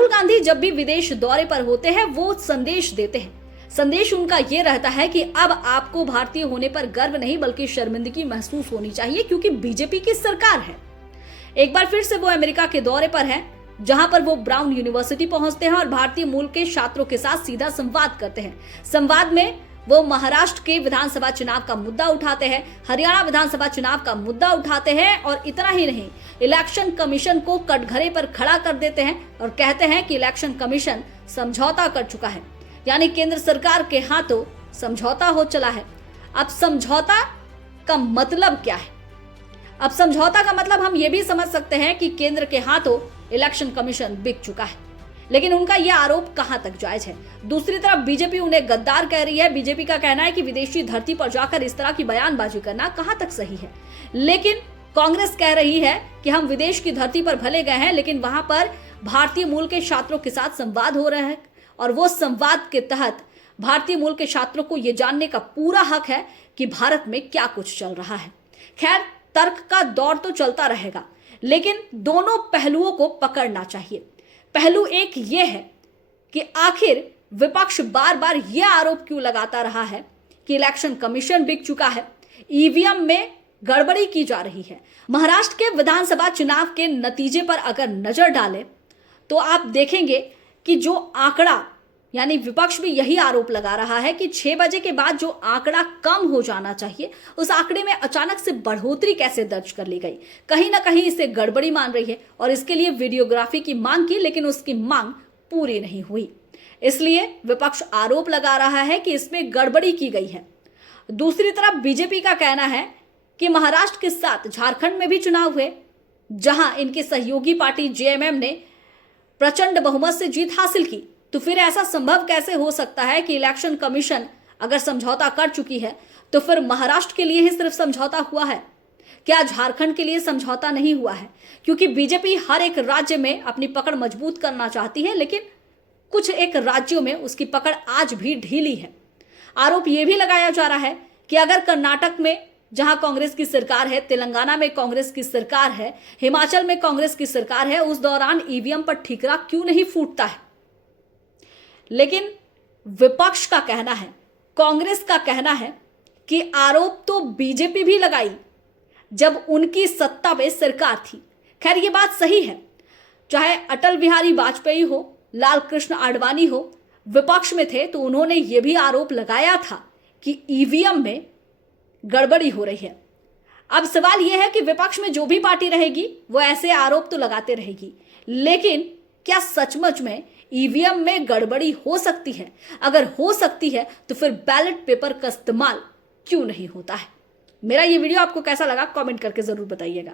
राहुल गांधी जब भी विदेश दौरे पर होते हैं वो संदेश देते हैं। संदेश उनका ये रहता है कि अब आपको भारतीय होने पर गर्व नहीं बल्कि शर्मिंदगी महसूस होनी चाहिए, क्योंकि बीजेपी की सरकार है। एक बार फिर से वो अमेरिका के दौरे पर हैं, जहां पर वो ब्राउन यूनिवर्सिटी पहुंचते हैं और भारतीय मूल के छात्रों के साथ सीधा संवाद करते हैं। संवाद में वो महाराष्ट्र के विधानसभा चुनाव का मुद्दा उठाते हैं, हरियाणा विधानसभा चुनाव का मुद्दा उठाते हैं और इतना ही नहीं, इलेक्शन कमीशन को कटघरे पर खड़ा कर देते हैं और कहते हैं कि इलेक्शन कमीशन समझौता कर चुका है, यानी केंद्र सरकार के हाथों समझौता हो चला है। अब समझौता का मतलब क्या है? अब समझौता का मतलब हम ये भी समझ सकते हैं कि केंद्र के हाथों इलेक्शन कमीशन बिक चुका है, लेकिन उनका यह आरोप कहां तक जायज है? दूसरी तरफ बीजेपी उन्हें गद्दार कह रही है। बीजेपी का कहना है कि विदेशी धरती पर जाकर इस तरह की बयानबाजी करना कहां तक सही है, लेकिन कांग्रेस कह रही है कि हम विदेश की धरती पर भले गए हैं, लेकिन वहां पर भारतीय मूल के छात्रों के साथ संवाद हो रहा है और वो संवाद के तहत भारतीय मूल के छात्रों को यह जानने का पूरा हक है कि भारत में क्या कुछ चल रहा है। खैर, तर्क का दौर तो चलता रहेगा, लेकिन दोनों पहलुओं को पकड़ना चाहिए। पहलू एक ये है कि आखिर विपक्ष बार बार यह आरोप क्यों लगाता रहा है कि इलेक्शन कमीशन बिक चुका है, ईवीएम में गड़बड़ी की जा रही है। महाराष्ट्र के विधानसभा चुनाव के नतीजे पर अगर नजर डालें तो आप देखेंगे कि जो आंकड़ा, यानी विपक्ष भी यही आरोप लगा रहा है कि 6 बजे के बाद जो आंकड़ा कम हो जाना चाहिए, उस आंकड़े में अचानक से बढ़ोतरी कैसे दर्ज कर ली गई। कहीं ना कहीं इसे गड़बड़ी मान रही है और इसके लिए वीडियोग्राफी की मांग की, लेकिन उसकी मांग पूरी नहीं हुई। इसलिए विपक्ष आरोप लगा रहा है कि इसमें गड़बड़ी की गई है। दूसरी तरफ बीजेपी का कहना है कि महाराष्ट्र के साथ झारखंड में भी चुनाव हुए, जहां इनकी सहयोगी पार्टी जेएमएम ने प्रचंड बहुमत से जीत हासिल की। तो फिर ऐसा संभव कैसे हो सकता है कि इलेक्शन कमीशन अगर समझौता कर चुकी है तो फिर महाराष्ट्र के लिए ही सिर्फ समझौता हुआ है? क्या झारखंड के लिए समझौता नहीं हुआ है? क्योंकि बीजेपी हर एक राज्य में अपनी पकड़ मजबूत करना चाहती है, लेकिन कुछ एक राज्यों में उसकी पकड़ आज भी ढीली है। आरोप यह भी लगाया जा रहा है कि अगर कर्नाटक में जहां कांग्रेस की सरकार है, तेलंगाना में कांग्रेस की सरकार है, हिमाचल में कांग्रेस की सरकार है, उस दौरान ईवीएम पर ठीकरा क्यों नहीं फूटता है? लेकिन विपक्ष का कहना है, कांग्रेस का कहना है कि आरोप तो बीजेपी भी लगाई जब उनकी सत्ता में सरकार थी। खैर, ये बात सही है, चाहे अटल बिहारी वाजपेयी हो, लाल कृष्ण आडवाणी हो, विपक्ष में थे तो उन्होंने ये भी आरोप लगाया था कि ईवीएम में गड़बड़ी हो रही है। अब सवाल यह है कि विपक्ष में जो भी पार्टी रहेगी वो ऐसे आरोप तो लगाते रहेगी, लेकिन क्या सचमुच में ईवीएम में गड़बड़ी हो सकती है? अगर हो सकती है तो फिर बैलेट पेपर का इस्तेमाल क्यों नहीं होता है? मेरा ये वीडियो आपको कैसा लगा कमेंट करके जरूर बताइएगा।